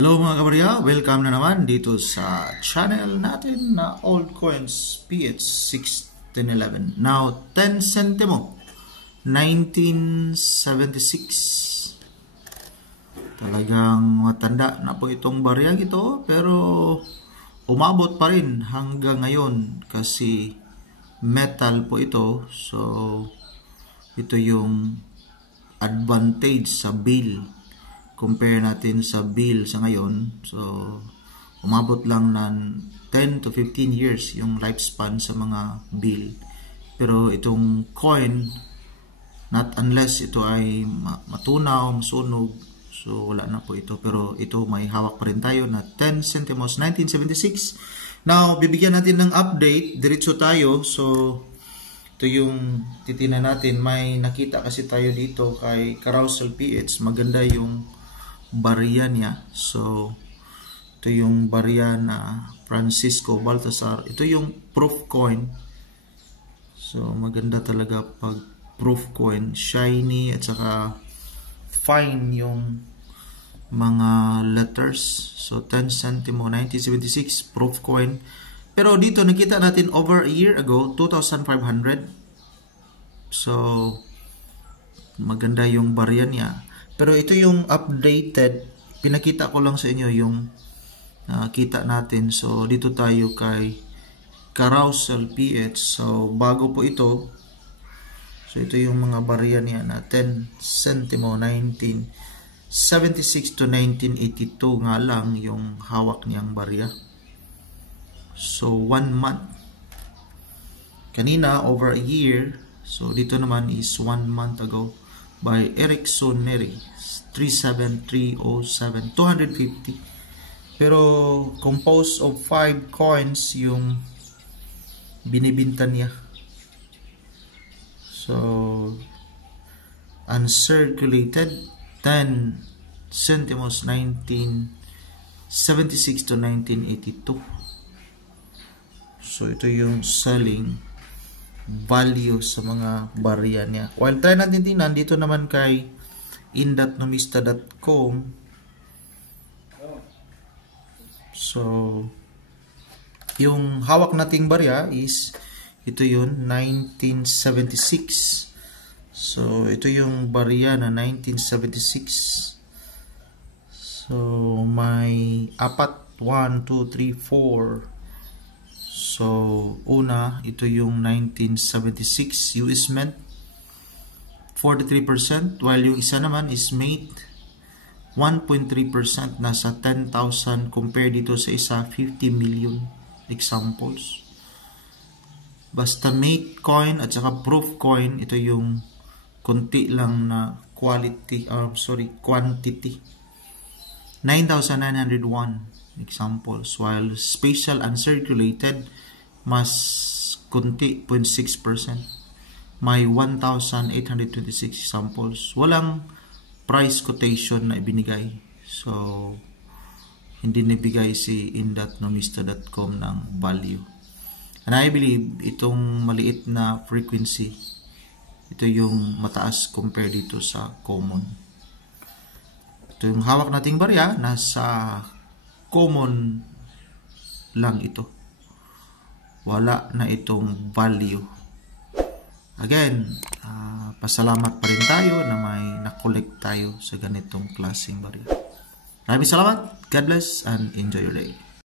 Hello mga kabarya, welcome na naman dito sa channel natin na Old Coins PH 1611. Now 10 centimo 1976. Talagang matanda na po itong baryang ito, pero umabot pa rin hanggang ngayon kasi metal po ito. So ito yung advantage sa bill compare natin sa bill sa ngayon. So umabot lang ng 10 to 15 years yung lifespan sa mga bill. Pero itong coin, not unless ito ay matunaw, masunog, so wala na po ito. Pero ito may hawak pa rin tayo na 10 centimos 1976. Now bibigyan natin ng update, diretso tayo. So ito yung titingnan natin. May nakita kasi tayo dito kay Carousel PH, maganda yung barya niya. So ito yung barya na Francisco Baltasar. Ito yung proof coin. So maganda talaga pag proof coin, shiny at saka fine yung mga letters. So 10 centimo 1976 proof coin. Pero dito nakita natin over a year ago 2,500. So maganda yung barya niya. Pero ito yung updated. Pinakita ko lang sa inyo yung kita natin. So dito tayo kay Carousel PH. So bago po ito. So ito yung mga barya niya na 10 centimo 1976 to 1982 nga lang yung hawak niyang barya. So 1 month. Kanina over a year. So dito naman is 1 month ago by Erickson Neri 37307 250. Pero composed of 5 coins yung binibinta niya. So uncirculated 10 centimos 1976 to 1982. So ito yung selling value sa mga barya niya. While try natin tingnan dito naman kay in.numista.com. So yung hawak nating barya is ito yun 1976. So ito yung barya na 1976. So may apat 1, 2, 3, 4. So, una, ito yung 1976 US Mint, 43%, while yung isa naman is made 1.3%, nasa 10,000 compare dito sa isa 50 million examples. Basta made coin at saka proof coin, ito yung konti lang na quantity, 9,901 examples, while special uncirculated mas kunti 0.6%, may 1,826 examples. Walang price quotation na ibinigay, so hindi nabigay si in.numista.com ng value. And I believe itong maliit na frequency, ito yung mataas compare dito sa common. Ito yung hawak nating barya, nasa common lang ito. Wala na itong value. Again, pasalamat pa rin tayo na may na-collect tayo sa ganitong klaseng barya. Maraming salamat. God bless and enjoy your day.